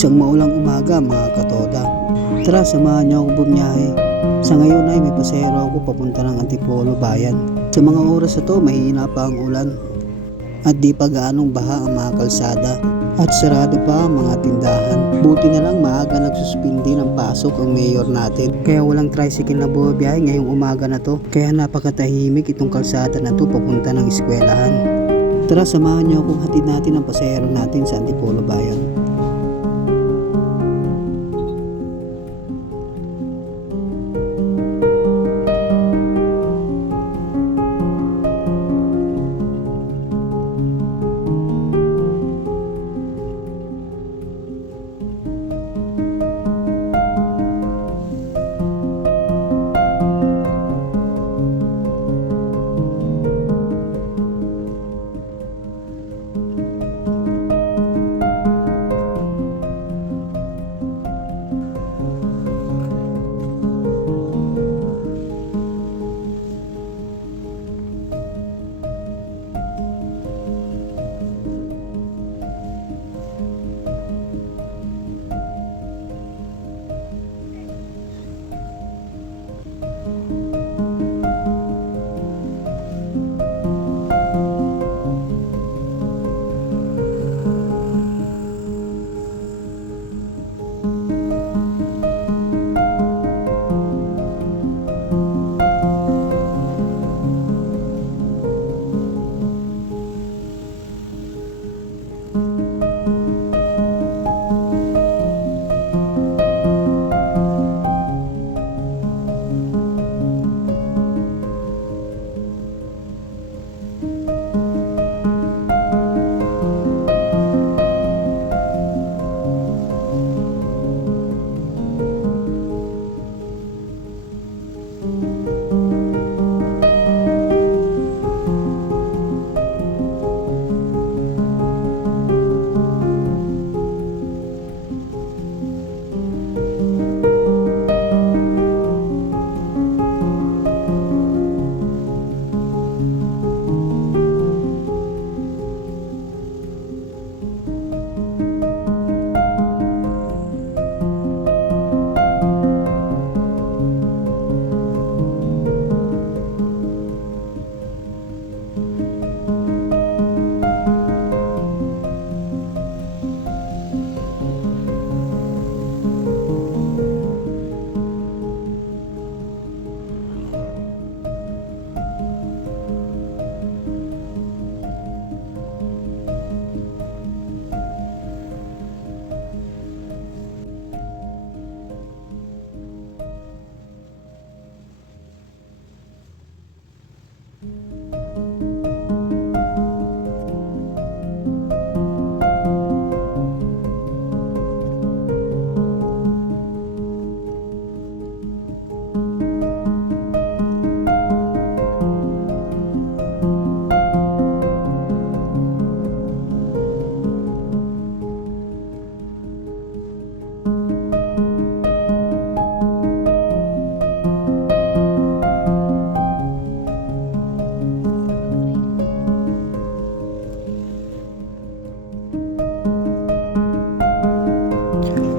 Isang maulang umaga mga katoda. Tara, samahan niyo ako bumiyahe. Sa ngayon ay may pasahero ako papunta ng Antipolo bayan. Sa mga oras na to mahihina pa ang ulan at di pa gaanong baha ang mga kalsada at sarado pa ang mga tindahan. Buti na lang maaga nagsuspindi ng pasok ang mayor natin. Kaya walang tricycle na bumabiyahe ngayong umaga na to. Kaya napakatahimik itong kalsada na to papunta ng eskwelahan. Tara, samahan niyo akong hatid natin ang pasahero natin sa Antipolo bayan.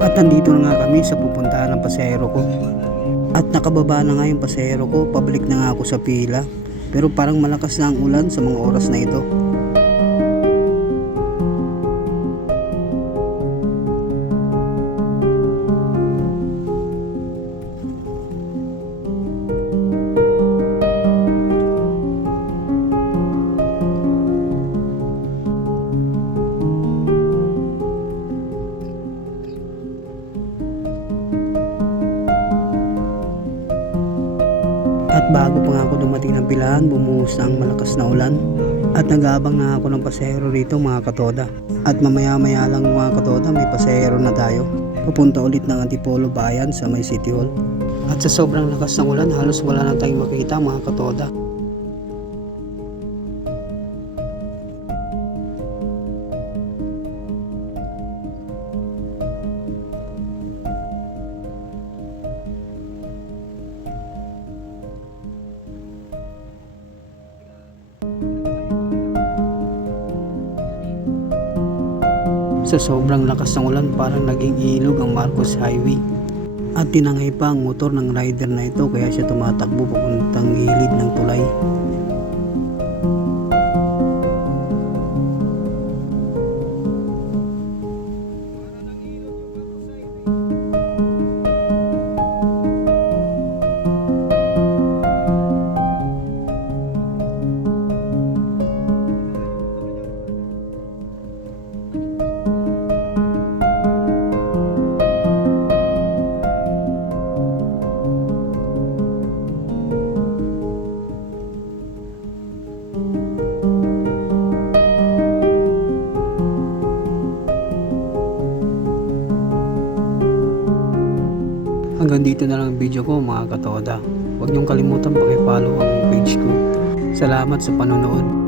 At nandito na nga kami sa pupuntahan ng pasahero ko. At nakababa na nga yung pasahero ko, pabalik na nga ako sa pila. Pero parang malakas na ang ulan sa mga oras na ito. At bago pa nga ako dumating ng pilahan, bumuhos na ang malakas na ulan. At nag-aabang na ako ng pasahero rito mga katoda. At mamaya-maya lang mga katoda, may pasahero na tayo. Pupunta ulit ng Antipolo bayan sa may City Hall. At sa sobrang lakas ng ulan, halos wala na tayong makita mga katoda. Sa sobrang lakas ng ulan, parang naging ilog ang Marcos Highway. At tinangay pa ang motor ng rider na ito kaya siya tumatakbo papuntang gilid ng tulay. Hanggang dito na lang ang video ko mga katoda. Huwag niyong kalimutan paki-follow ang page ko. Salamat sa panonood.